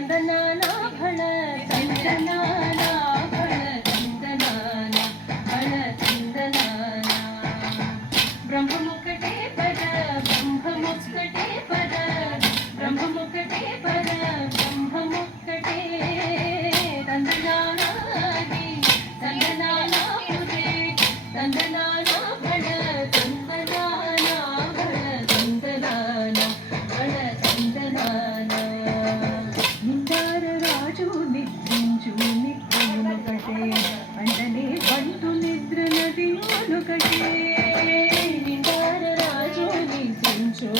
ತಂದನಾನ ಫಳ ತಂದನಾನ ಫಳ ತಂದನಾನ ಫಳ ತಂದನಾನ ಬ್ರಹ್ಮಮುಖಟೇ ಪದ ಬ್ರಹ್ಮಮುಖಟೇ ಪದ ಬ್ರಹ್ಮಮುಖಟೇ ಪದ ಬ್ರಹ್ಮಮುಖಟೇ ತಂದನಾನಾಗಿ ತಂದನಾನ ಪುರೇ ತಂದನಾನ ಫಳ ತಂದನಾನ ಫಳ ತಂದನಾನ ಫಳ ತಂದನಾನ నిందార రాజు నిద్రించు నిద్రమునొకటే అంటనే పంటు నిద్ర నది ఒకటే నిందార రాజు నిద్రించు